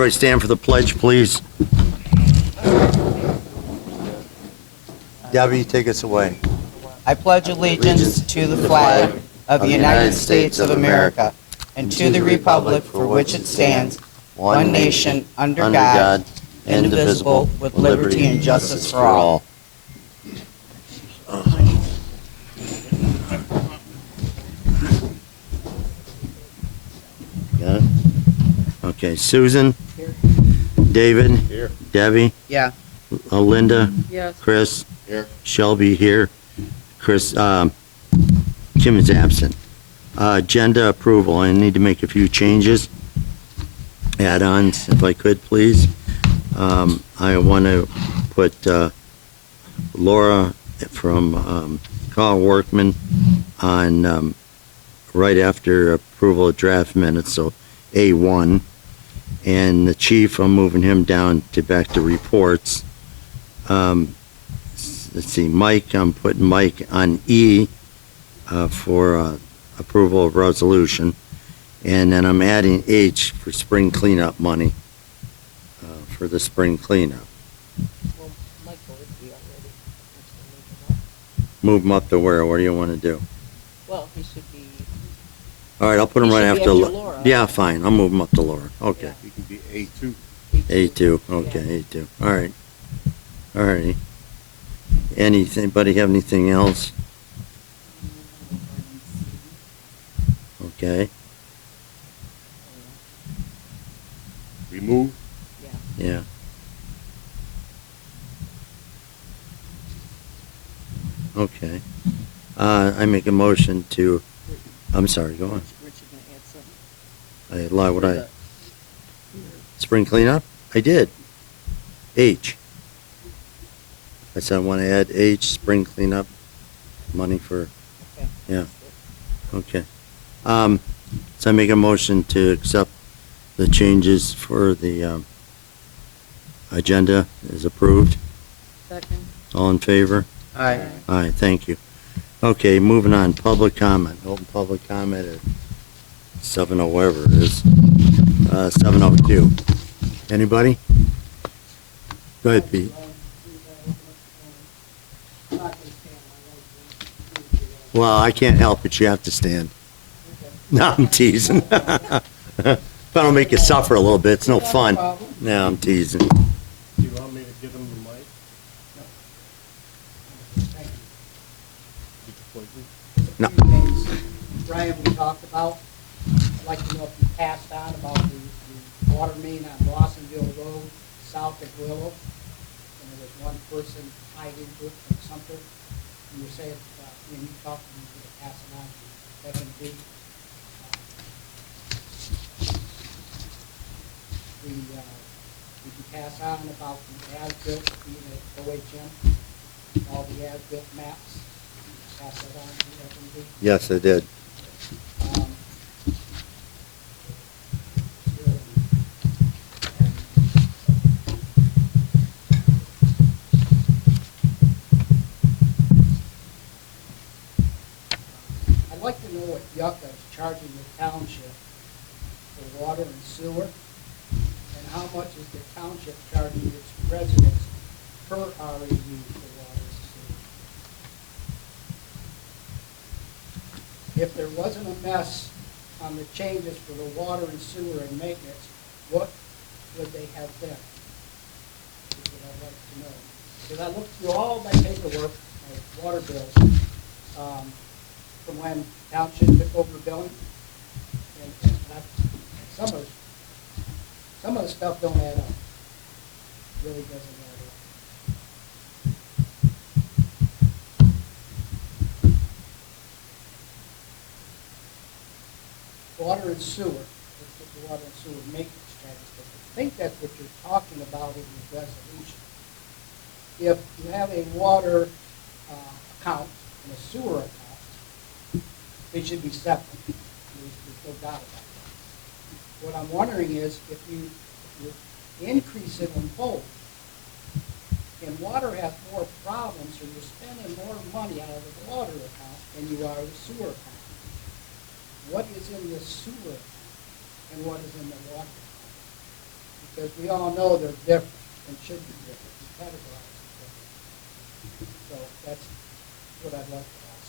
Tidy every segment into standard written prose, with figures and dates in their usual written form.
everybody stand for the pledge, please? Debbie, take us away. I pledge allegiance to the flag of the United States of America and to the republic for which it stands, one nation, under God, indivisible, with liberty and justice for all. Got it? Okay, Susan? Here. David? Here. Debbie? Yeah. Linda? Yes. Chris? Here. Shelby here. Chris, Kim is absent. Agenda approval, I need to make a few changes. Add-ons, if I could, please. I want to put Laura from Carl Workman on right after approval of draft minutes, so A1. And the chief, I'm moving him down to back to reports. Let's see, Mike, I'm putting Mike on E for approval of resolution. And then I'm adding H for spring cleanup money for the spring cleanup. Well, Michael would be already. Move him up to where? What do you want to do? Well, he should be. All right, I'll put him He right should be after. after Laura. Yeah, fine, I'll move him up to Laura. Okay. Yeah. You can be A2. A2, okay, A2. All right. All righty. Anybody have anything else? Okay, Remove. yeah. Okay. I make a motion to, I'm sorry, go on. Richard gonna add something. I lie, what I, spring cleanup? I did. H. I said I want to add H, spring cleanup, money for, Okay. yeah, okay. So I make a motion to accept the changes for the agenda is approved. Second. All in favor? Aye. Aye, thank you. Okay, moving on, public comment. Open public comment at 7:00, whatever it is, 7:02. Anybody? Go ahead, Pete. Well, I can't help it, you have to stand. No, I'm teasing. If I don't make you suffer a little bit, it's no fun. No, I'm teasing. Do you want me to give him the mic? No. Brian, we talked about, I'd like to know if you passed on about the water main on Lawsonville Road, south of Willow. And there was one person tied into it from something. And you said, when you talked to me, you could pass it on to F&D. Did you pass on about the as-built, being at OHM, all the as-built maps? Pass that on to F&D? Yes, I did. Um, I'd like to know what Yucca is charging the township for water and sewer, and how much is the township charging its residents per REU for water and sewer. If there wasn't a mess on the changes for the water and sewer and maintenance, what would they have been? Is what I'd like to know. Because I looked through all my paperwork, my water bills, from when township took over billing, and some of the stuff don't add up. Really doesn't add up. Water and sewer, let's get the water and sewer maintenance charges, but I think that's what you're talking about in your resolution. If you have a water account and a sewer account, they should be separate. There's no doubt about that. What I'm wondering is if you increase it in both, and water has more problems, or you're spending more money out of the water account than you are the sewer account. What is in the sewer account and what is in the water account? because we all know they're different and should be different, and categorized different. So that's what I'd like to all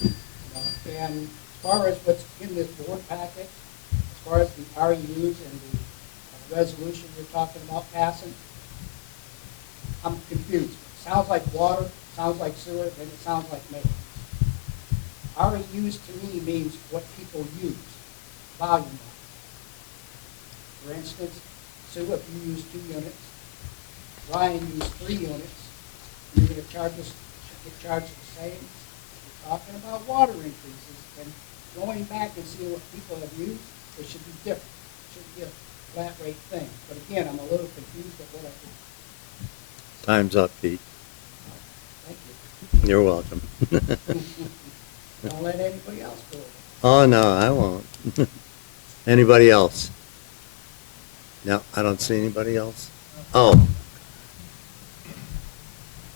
say. And as far as what's in this board packet, as far as the REUs and the resolution you're talking about passing, I'm confused. It sounds like water, sounds like sewer, then it sounds like maintenance. REUs to me means what people use, volume-wise. For instance, Sue, if you use 2 units, Ryan used 3 units, you're gonna charge us, get charged the same. We're talking about water increases, and going back and seeing what people have used, it should be different. It shouldn't be a flat rate thing. But again, I'm a little confused at what I do. Time's up, Pete. Thank you. You're welcome. Don't let anybody else go. Oh, no, I won't. Anybody else? No, I don't see anybody else. Oh,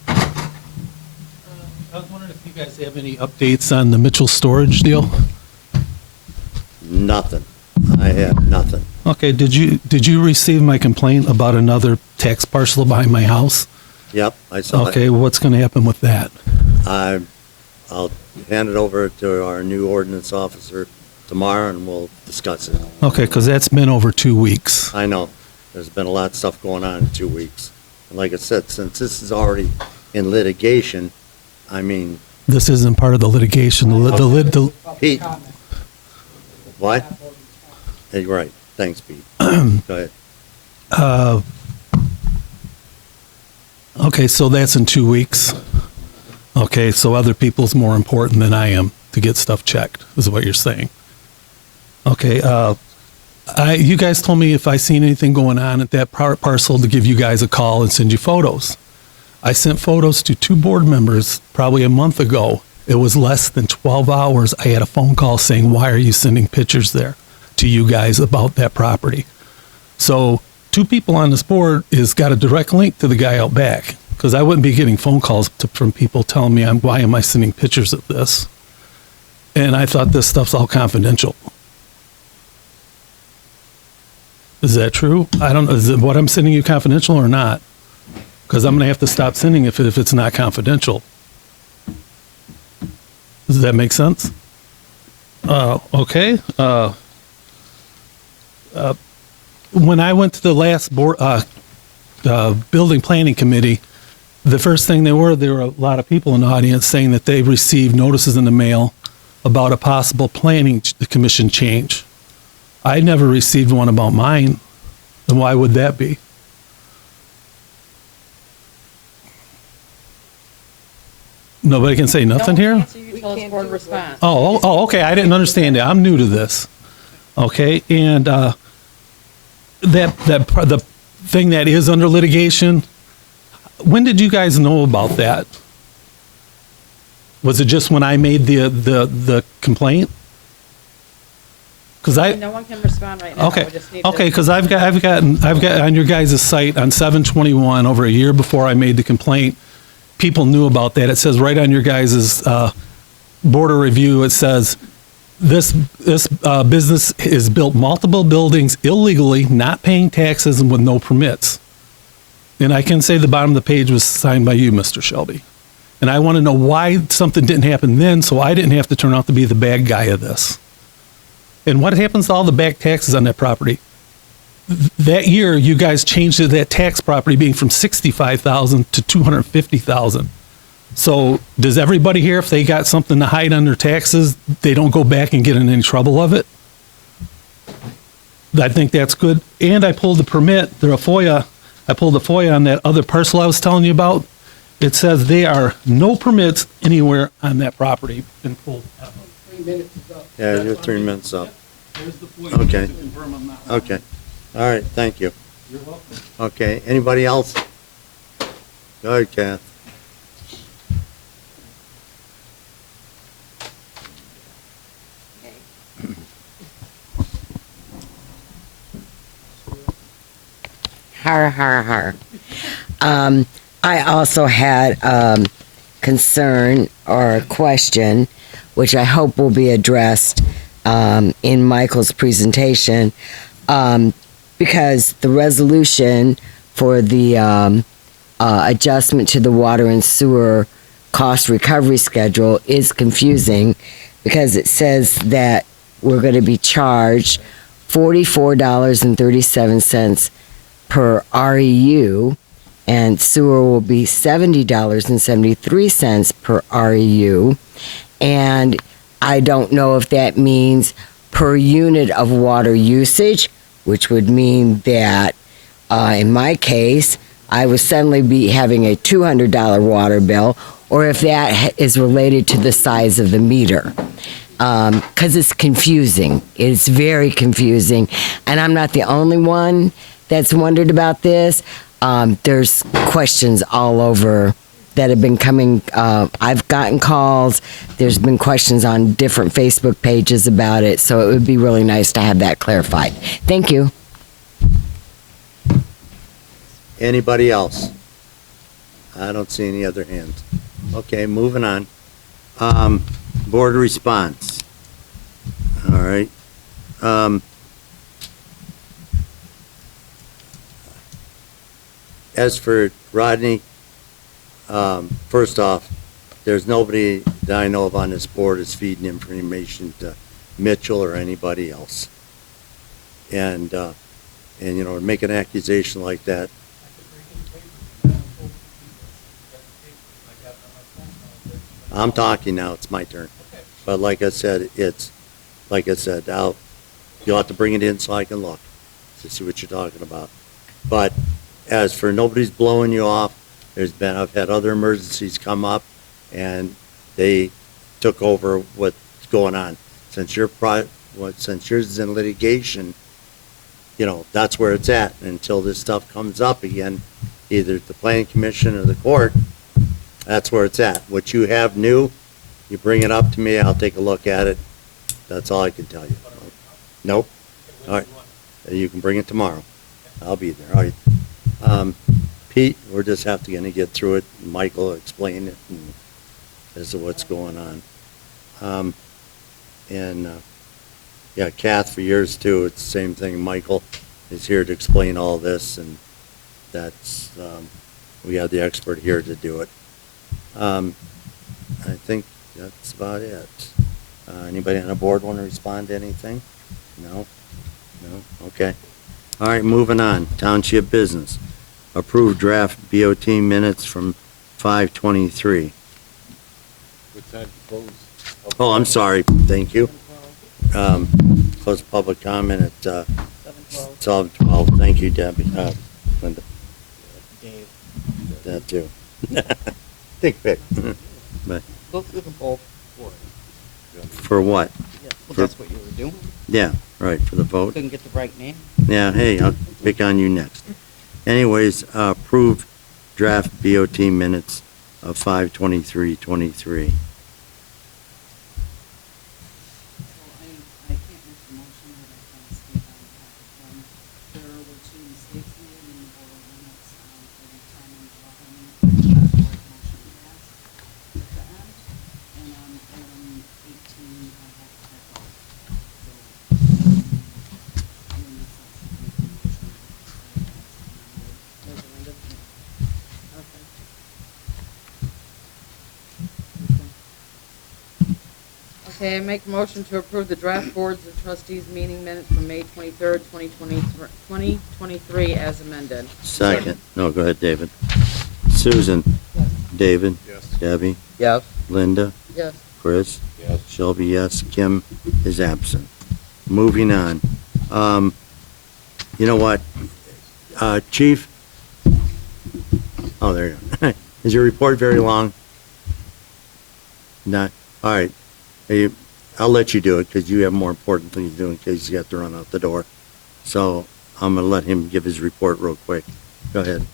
I was wondering if you guys have any updates on the Mitchell storage deal? nothing. I have nothing. Okay, did you receive my complaint about another tax parcel behind my house? Yep, I saw Okay, it. what's going to happen with that? I'll hand it over to our new ordinance officer tomorrow, and we'll discuss it. Okay, because that's been over 2 weeks. I know, there's been a lot of stuff going on in 2 weeks. And like I said, since this is already in litigation, I mean, This isn't part of the litigation. The Public Pete. comment. what? Not voting comment. Hey, right, thanks, Pete. Go ahead. Okay, so that's in 2 weeks. Okay, so other people's more important than I am to get stuff checked, is what you're saying. Okay, you guys told me if I seen anything going on at that parcel to give you guys a call and send you photos. I sent photos to 2 board members probably a month ago. It was less than 12 hours. I had a phone call saying, why are you sending pictures there to you guys about that property? So 2 people on this board is got a direct link to the guy out back, because I wouldn't be getting phone calls from people telling me, why am I sending pictures of this? And I thought this stuff's all confidential. Is that true? I don't know. Is it what I'm sending you confidential or not? Because I'm going to have to stop sending if it's not confidential. Does that make sense? Okay. When I went to the last board, building planning committee, the first thing there were a lot of people in the audience saying that they received notices in the mail about a possible planning commission change. I never received one about mine. Then why would that be? Nobody can say nothing here? Don't answer you till it's board response. Oh, okay. I didn't understand it. I'm new to this. Okay, and the thing that is under litigation. When did you guys know about that? Was it just when I made the complaint? Because No one can respond right now. okay, We just need to- okay, because I've got on your guys' site on 7/21 over a year before I made the complaint. People knew about that. It says right on your guys' border review. It says this business has built multiple buildings illegally, not paying taxes, and with no permits. And I can say the bottom of the page was signed by you, Mr. Shelby. And I want to know why something didn't happen then, so I didn't have to turn out to be the bad guy of this. And what happens to all the back taxes on that property? That year, you guys changed that tax property being from $65,000 to $250,000. So does everybody here, if they got something to hide on their taxes, they don't go back and get in any trouble of it? I think that's good. And I pulled the permit, I pulled a FOIA on that other parcel I was telling you about. It says there are no permits anywhere on that property been pulled. 3 minutes is up. Yeah, you're 3 minutes up. There's the FOIA. Okay. To confirm I'm not wrong. Okay. All right, thank you. You're welcome. Okay, anybody else? Go ahead, Kath. Har, har, har. I also had concern or a question, which I hope will be addressed in Michael's presentation. because the resolution for the adjustment to the water and sewer cost recovery schedule is confusing because it says that we're going to be charged $44.37 per REU, and sewer will be $70.73 per REU. And I don't know if that means per unit of water usage, which would mean that in my case, I would suddenly be having a $200 water bill, or if that is related to the size of the meter. Because it's confusing. It's very confusing. And I'm not the only one that's wondered about this. There's questions all over that have been coming. I've gotten calls. There's been questions on different Facebook pages about it. So it would be really nice to have that clarified. Thank you. Anybody else? I don't see any other hands. Okay, moving on. Board response. All right. As for Rodney, first off, there's nobody that I know of on this board is feeding information to Mitchell or anybody else. And you know, to make an accusation like that. I'm talking now, it's my turn. But like I said, you'll have to bring it in so I can look to see what you're talking about. But as for nobody's blowing you off, I've had other emergencies come up and they took over what's going on. Since yours is in litigation, you know, that's where it's at until this stuff comes up again, either the planning commission or the court. That's where it's at. What you have new, you bring it up to me, I'll take a look at it. That's all I can tell you. Nope. All right. You can bring it tomorrow. I'll be there. All right. Pete, we're just gonna get through it. Michael explain it and as to what's going on. Yeah, Kath for years too. It's the same thing. Michael is here to explain all this, and that's we have the expert here to do it. I think that's about it. Anybody on the board want to respond to anything? No? No? Okay. All right, moving on. Township business. Approved draft BOT minutes from 5/23. What time to close? Oh, I'm sorry. Thank you. Close public comment at 12:12. Thank you, Debbie. Linda. Dave, That too. Take pick. But go through the both for it. for what? Yeah, well, that's what you were doing. Yeah, right, for the vote. Couldn't get the right name. Yeah, hey, I'll pick on you next. Anyways, approved draft BOT minutes of 5/23/23. I can't make the motion, but I can speak on behalf of them. There were two mistakes made in the board minutes, for the time and the board motion passed at the end. And on item 18, I have to type out. So, in this section, make the motion. Okay. Okay, I make a motion to approve the draft boards of trustees meeting minutes from May 23rd, 2023 as amended. Second. No, go ahead, David. Susan? David? Yes. Debbie? Yes. Linda? Yes. Chris? Yes. Shelby, yes. Kim is absent. Moving on. You know what? Chief? Oh, there you go. Is your report very long? Not? All right. Hey, I'll let you do it because you have more important things to do in case you have to run out the door. So I'm going to let him give his report real quick. Go ahead.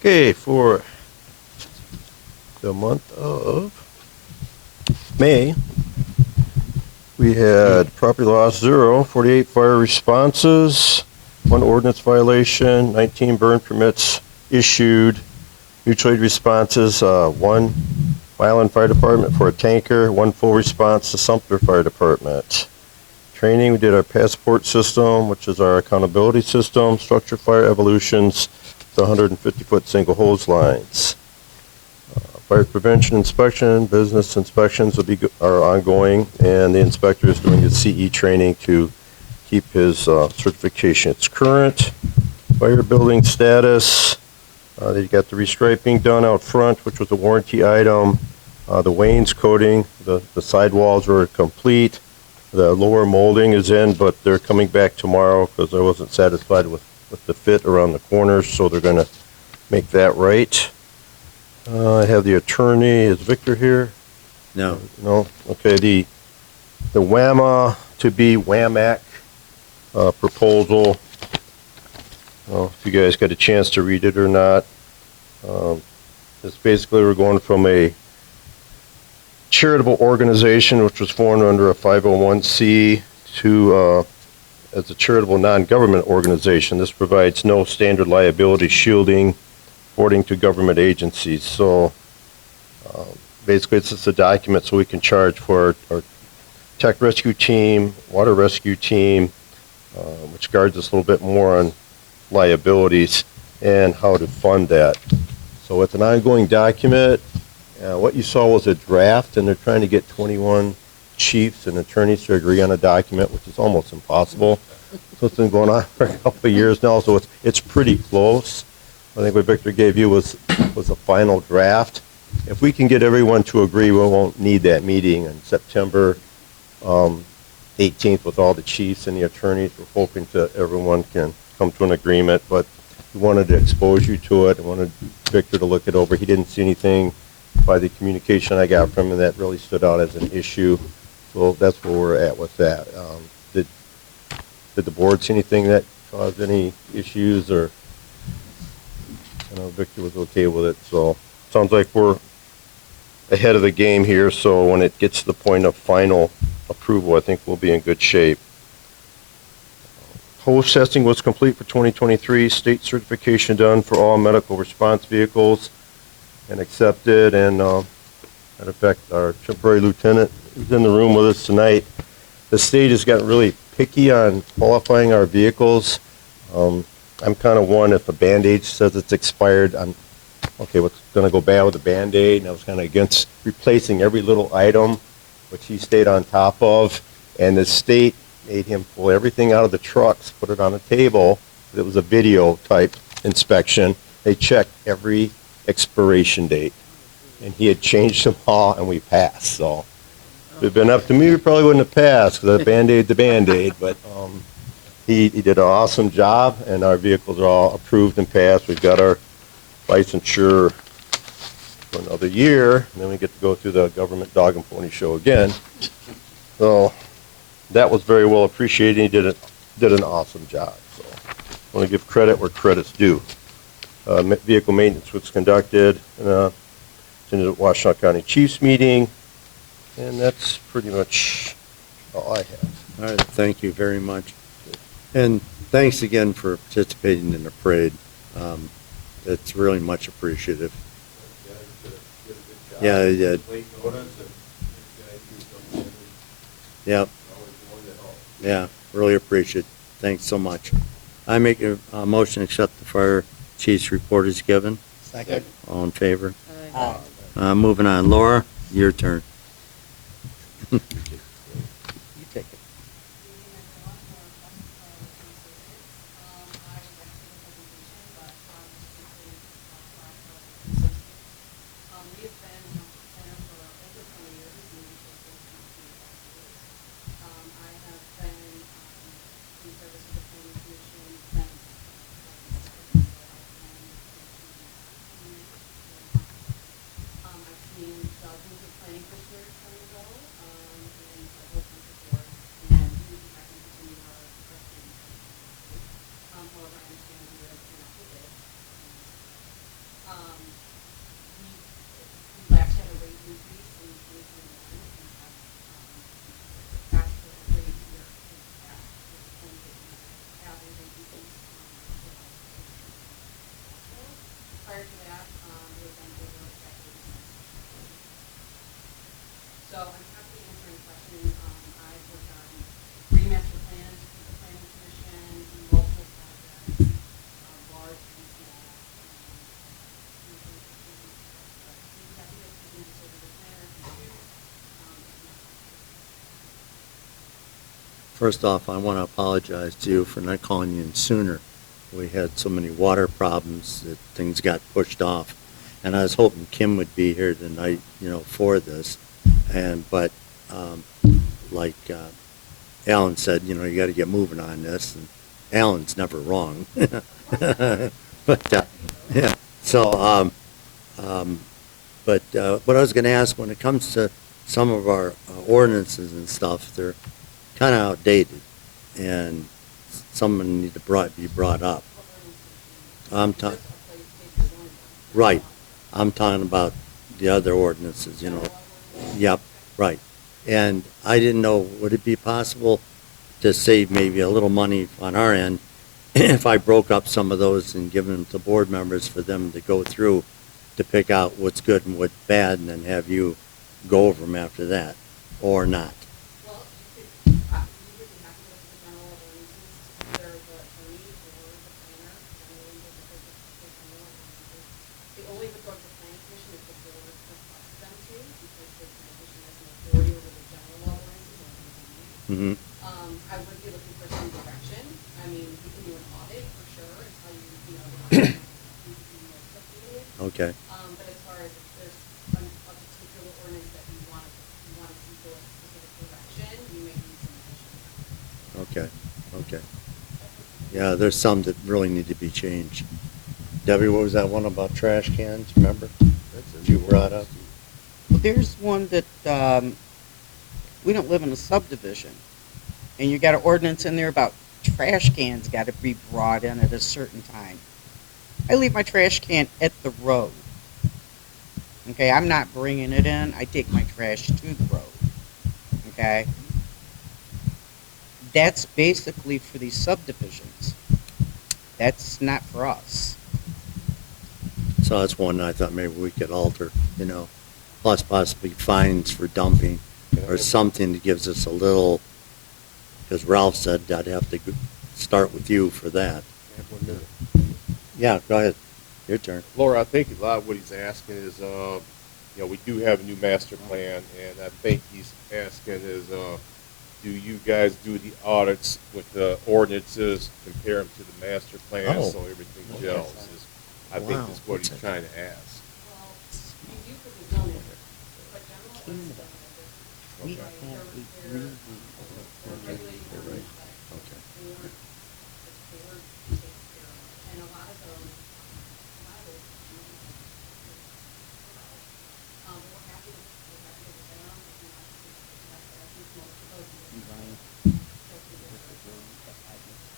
Okay, for the month of May, we had property loss 0, 48 fire responses, 1 ordinance violation, 19 burn permits issued, Mutual aid responses, one Milan Fire Department for a tanker, one full response to Sumter Fire Department. Training, we did our passport system, which is our accountability system, structure fire evolutions, the 150-foot single hose lines. Fire prevention inspection, business inspections are ongoing, and the inspector is doing his CE training to keep his certification. It's current. Fire building status, they got the restriping done out front, which was a warranty item. The wainscoting, the sidewalls are complete. The lower molding is in, but they're coming back tomorrow because I wasn't satisfied with the fit around the corners, so they're going to make that right. I have the attorney. Is Victor here? No. No? Okay, the WAMA to be WAMAC proposal. If you guys got a chance to read it or not. It's basically we're going from a charitable organization, which was formed under a 501c, to as a charitable non-government organization. This provides no standard liability shielding according to government agencies. So basically it's just a document so we can charge for our tech rescue team, water rescue team, which guards us a little bit more on liabilities and how to fund that. So it's an ongoing document. What you saw was a draft, and they're trying to get 21 chiefs and attorneys to agree on a document, which is almost impossible. So it's been going on for a couple of years now, so it's pretty close. I think what Victor gave you was a final draft. If we can get everyone to agree, we won't need that meeting on September 18th with all the chiefs and the attorneys. We're hoping everyone can come to an agreement, but we wanted to expose you to it. I wanted Victor to look it over. He didn't see anything by the communication I got from him that really stood out as an issue. So that's where we're at with that. Did the board see anything that caused any issues, or? I know Victor was okay with it, so sounds like we're ahead of the game here, so when it gets to the point of final approval, I think we'll be in good shape. Hose testing was complete for 2023, state certification done for all medical response vehicles and accepted, and matter of fact, our temporary lieutenant is in the room with us tonight. The state has gotten really picky on qualifying our vehicles. I'm kind of one, if a Band-Aid says it's expired, I'm, okay, what's going to go bad with a Band-Aid? And I was kind of against replacing every little item, which he stayed on top of. And the state made him pull everything out of the trucks, put it on a table. It was a video type inspection. They checked every expiration date. And he had changed them all, and we passed. So if it had been up to me, we probably wouldn't have passed, because a Band-Aid's a Band-Aid. But he did an awesome job, and our vehicles are all approved and passed. We've got our licensure for another year, and then we get to go through the government dog and pony show again. So that was very well appreciated. He did an awesome job. So I want to give credit where credit's due. Vehicle maintenance was conducted in the Washtenaw County Chiefs meeting, and that's pretty much all I have. All right, thank you very much. And thanks again for participating in the parade. It's really much appreciative. Yeah, they did. Yep. Yeah, really appreciate it. Thanks so much. I make a motion to accept the fire chief's report as given. Second. All in favor? Aye. Moving on. Laura, your turn. You take it. I've seen dozens of planning commissioners come and go, and So I'm happy to answer any questions. I've worked on three master plans with the planning commission, multiple projects, large and small. Happy to continue to serve as a planner if you choose. First off, I want to apologize to you for not calling you in sooner. We had so many water problems that things got pushed off. And I was hoping Kim would be here tonight, for this. But like Alan said, you got to get moving on this. And Alan's never wrong. But, yeah. So, but what I was going to ask, when it comes to some of our ordinances and stuff, they're kind of outdated, and someone need to be brought up. Right. I'm talking about the other ordinances, Yep, right. And I didn't know, would it be possible to save maybe a little money on our end if I broke up some of those and give them to board members for them to go through to pick out what's good and what's bad, and then have you go over them after that, or not? Well, you would be happy with the general ordinances, either the attorney or the planner, generally with the general ordinances. They only would go to the planning commission if the board requests them to, because the planning commission has no authority over the general ordinances. Mm-hmm. I would be looking for some direction. I mean, we can do an audit for sure and tell you, Okay. but as far as if there's a particular ordinance that you want to see go a specific direction, you may need some additional. Okay, okay. Yeah, there's some that really need to be changed. Debbie, what was that one about trash cans, remember? That you brought up? Well, there's one that, we don't live in a subdivision, and you got an ordinance in there about trash cans got to be brought in at a certain time. I leave my trash can at the road. Okay, I'm not bringing it in. I take my trash to the road. Okay? That's basically for these subdivisions. That's not for us. So that's one I thought maybe we could alter, plus possibly fines for dumping, or something that gives us a little, because Ralph said I'd have to start with you for that. I have 1 minute. Yeah, go ahead. Your turn. Laura, I think a lot of what he's asking is, we do have a new master plan, and I think he's asking is, do you guys do the audits with the ordinances, compare them to the master plan, Oh. so everything gels? I think Wow. that's what he's trying to ask. Well, you do for the zoning, but general ordinances are different. We Right, they're regulating You're right. aspects. Okay. Board, this board takes care of, and a lot of those, we're happy to look at them, if you want to discuss that. I think most of those.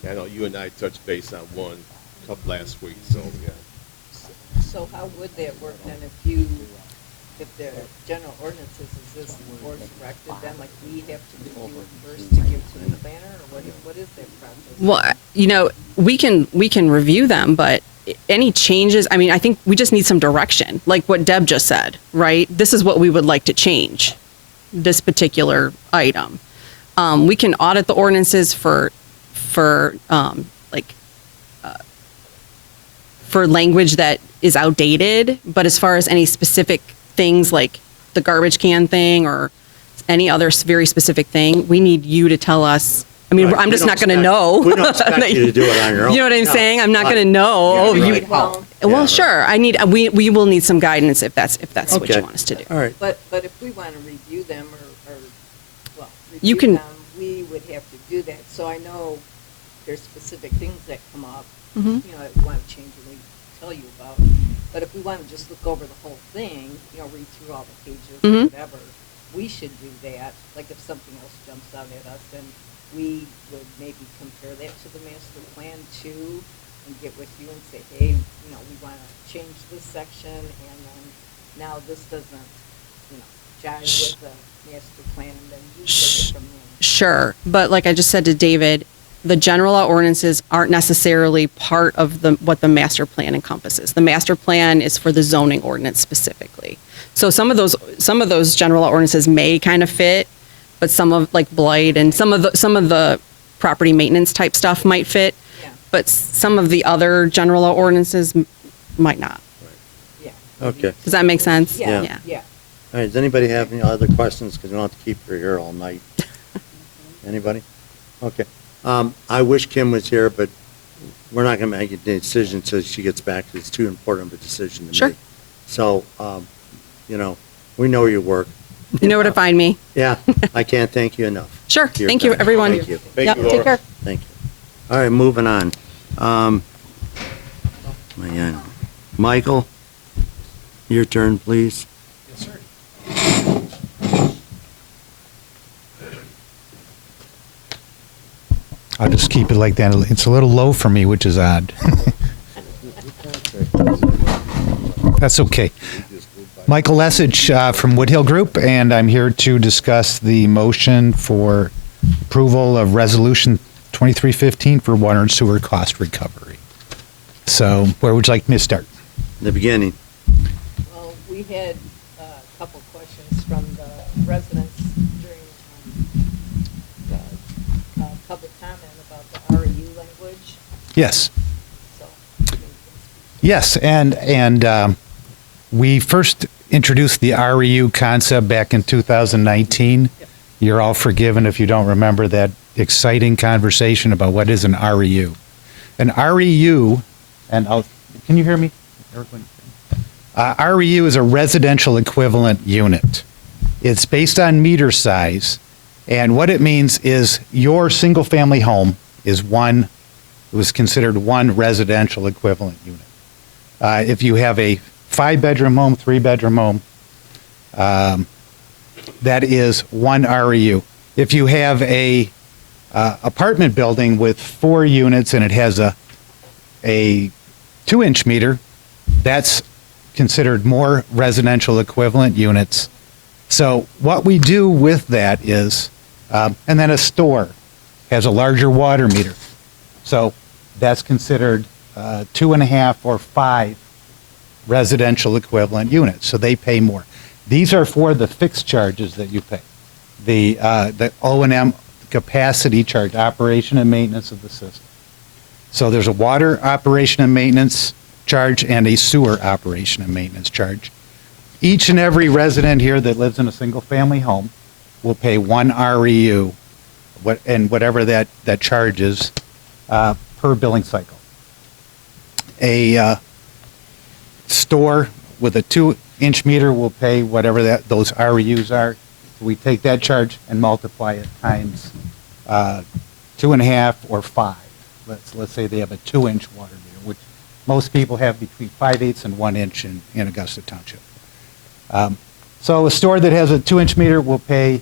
I know you and I touched base on one couple last week, so, yeah. So how would that work then if the general ordinances exist and the board's directed then, like we have to review it first to give to the planner, or what is that process? Well, we can review them, but any changes, I think we just need some direction, like what Deb just said, right? This is what we would like to change, this particular item. We can audit the ordinances for language that is outdated, but as far as any specific things like the garbage can thing or any other very specific thing, we need you to tell us. Right. I'm We just don't not going to expect- know. we don't expect you to do it on your own. You know what I'm No. saying? I'm not Right. going to know. Yeah, Oh, right. you, Need help. well, Yeah, sure. We will need some guidance if that's what Okay. you want us to do. All right. But if we want to review them You review can- them, we would have to do that. So I know there's specific things that come up, Mhm. that we want to change and we tell you about. But if we want to just look over the whole thing, read through all the pages or Mhm. whatever, we should do that. Like if something else jumps out at us, then we would maybe compare that to the master plan too, and get with you and say, hey, we want to change this section, and then now this doesn't, jive with the master plan, and then you take it from there. Sure. But like I just said to David, the general law ordinances aren't necessarily part of what the master plan encompasses. The master plan is for the zoning ordinance specifically. So some of those general law ordinances may kind of fit, but some of like blight and some of the property maintenance type stuff might fit, Yeah. but some of the other general law ordinances might not. Yeah. Okay. Does that make sense? Yeah, Yeah. yeah. All right, does anybody have any other questions? Because we don't have to keep her here all night. Anybody? Okay. I wish Kim was here, but we're not going to make a decision until she gets back, 'cause it's too important of a decision to Sure. make. So, we know your work. You know where to find me. Yeah, I can't thank you enough. Sure. for your Thank you, time. everyone. Thank you. Thank Yep, you, take Laura. care. Thank you. All right, moving on. Man. Michael, your turn, please. Yes, sir. I'll just keep it like that. It's a little low for me, which is odd. That's okay. Michael Lessig from Woodhill Group, and I'm here to discuss the motion for approval of Resolution 2315 for water and sewer cost recovery. So where would you like me to start? The beginning. Well, we had a couple questions from the residents during the public comment about the REU language, Yes. so. Yes, and we first introduced the REU concept back in 2019. You're all forgiven if you don't remember that exciting conversation about what is an REU. An REU, can you hear me? REU is a residential equivalent unit. It's based on meter size, and what it means is your single-family home was considered one residential equivalent unit. If you have a 5-bedroom home, 3-bedroom home, that is one REU. If you have a apartment building with 4 units and it has a 2-inch meter, that's considered more residential equivalent units. So what we do with that is, and then a store has a larger water meter. So that's considered 2.5 or 5 residential equivalent units. So they pay more. These are for the fixed charges that you pay. The O&M capacity charge, operation and maintenance of the system. So there's a water operation and maintenance charge and a sewer operation and maintenance charge. Each and every resident here that lives in a single-family home will pay one REU, and whatever that charge is, per billing cycle. A store with a 2-inch meter will pay whatever those REUs are. We take that charge and multiply it times 2.5 or 5. Let's say they have a 2-inch water meter, which most people have between 5/8 and 1 inch in Augusta Township. So a store that has a 2-inch meter will pay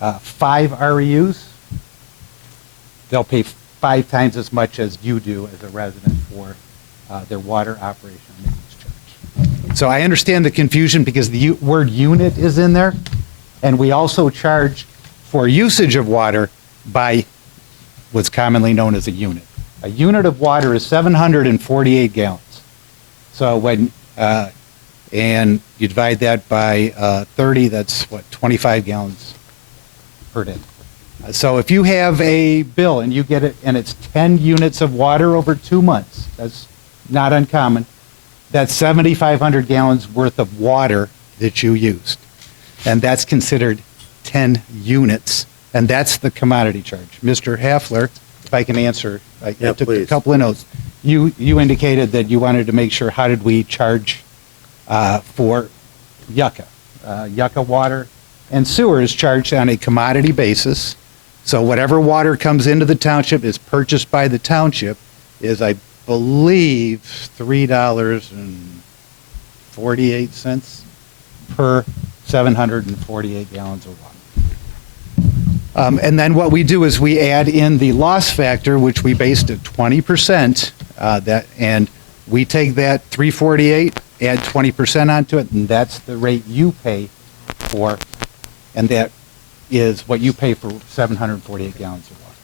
5 REUs. They'll pay 5 times as much as you do as a resident for their water operation and maintenance charge. So I understand the confusion because the word unit is in there, and we also charge for usage of water by what's commonly known as a unit. A unit of water is 748 gallons. So when and you divide that by 30, that's what, 25 gallons per day. So if you have a bill and you get it, and it's 10 units of water over 2 months, that's not uncommon, that's 7,500 gallons worth of water that you used. And that's considered 10 units, and that's the commodity charge. Mr. Hafler, if I can answer, I took please. a couple of notes. You indicated that you wanted to make sure, how did we charge for Yucca? Yucca water and sewer is charged on a commodity basis. So whatever water comes into the township is purchased by the township is, I believe, $3.48 per 748 gallons of water. And then what we do is we add in the loss factor, which we based at 20%, and we take that 348, add 20% onto it, and that's the rate you pay for, and that is what you pay for 748 gallons of water.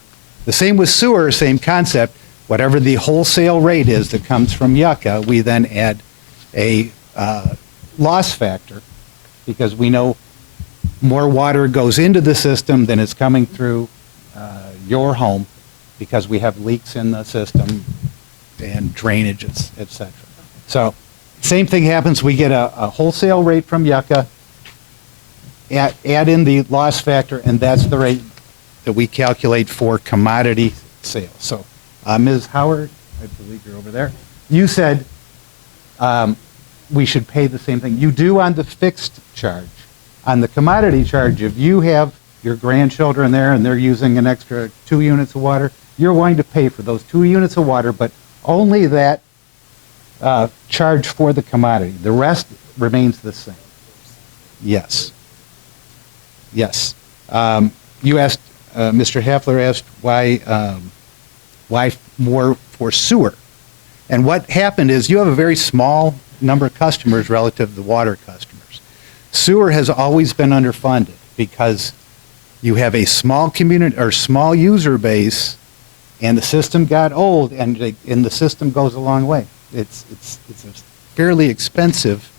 The same with sewer, same concept. Whatever the wholesale rate is that comes from Yucca, we then add a loss factor because we know more water goes into the system than is coming through your home because we have leaks in the system and drainage, et cetera. So same thing happens. We get a wholesale rate from Yucca, add in the loss factor, and that's the rate that we calculate for commodity sales. So Ms. Howard, I believe you're over there, you said we should pay the same thing. You do on the fixed charge. On the commodity charge, if you have your grandchildren there and they're using an extra 2 units of water, you're going to pay for those 2 units of water, but only that charge for the commodity. The rest remains the same. Yes. Yes. You asked, Mr. Hafler asked why more for sewer. And what happened is you have a very small number of customers relative to the water customers. Sewer has always been underfunded because you have a small community or small user base, and the system got old, and the system goes a long way. It's a fairly expensive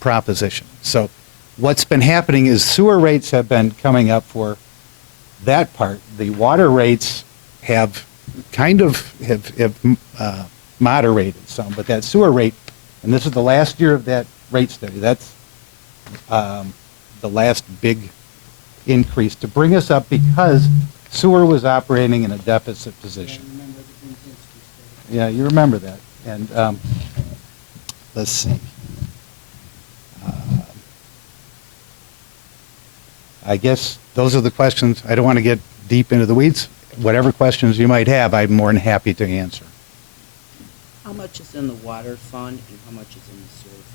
proposition. So what's been happening is sewer rates have been coming up for that part. The water rates have kind of moderated some, but that sewer rate, and this is the last year of that rate study, that's the last big increase to bring us up because sewer was operating in a deficit position. Yeah, you remember that. And let's see. I guess those are the questions. I don't want to get deep into the weeds. Whatever questions you might have, I'm more than happy to answer. How much is in the water fund and how much is in the sewer fund?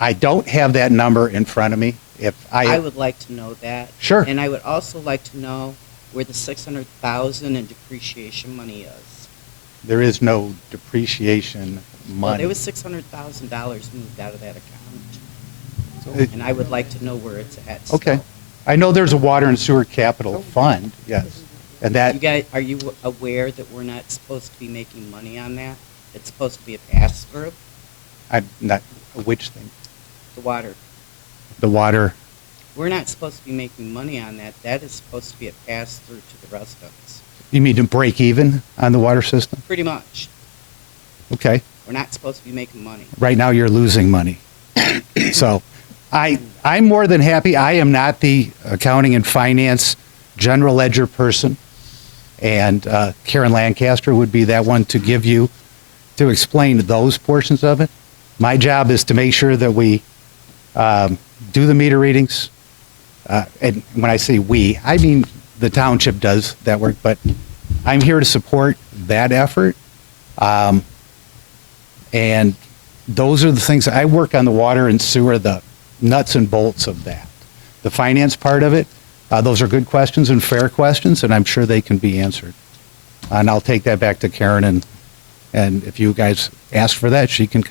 I don't have that number in front of me. If I would like to know that. Sure. And I would also like to know where the $600,000 in depreciation money is. There is no depreciation money. Well, there was $600,000 moved out of that account. And I would like to know where it's at. Okay. I know there's a water and sewer capital fund, yes. And that, You guys, are you aware that we're not supposed to be making money on that? It's supposed to be a pass-through, I'm not, which thing? the water. The water, We're not supposed to be making money on that. That is supposed to be a pass-through to the residents. you mean to break even on the water system? Pretty much. Okay. We're not supposed to be making money. Right now, you're losing money. So I'm more than happy. I am not the accounting and finance general ledger person. And Karen Lancaster would be that one to give you, to explain those portions of it. My job is to make sure that we do the meter readings. And when I say we, I mean the township does that work, but I'm here to support that effort. And those are the things, I work on the water and sewer, the nuts and bolts of that. The finance part of it, those are good questions and fair questions, and I'm sure they can be answered. And I'll take that back to Karen, and if you guys ask for that, she can come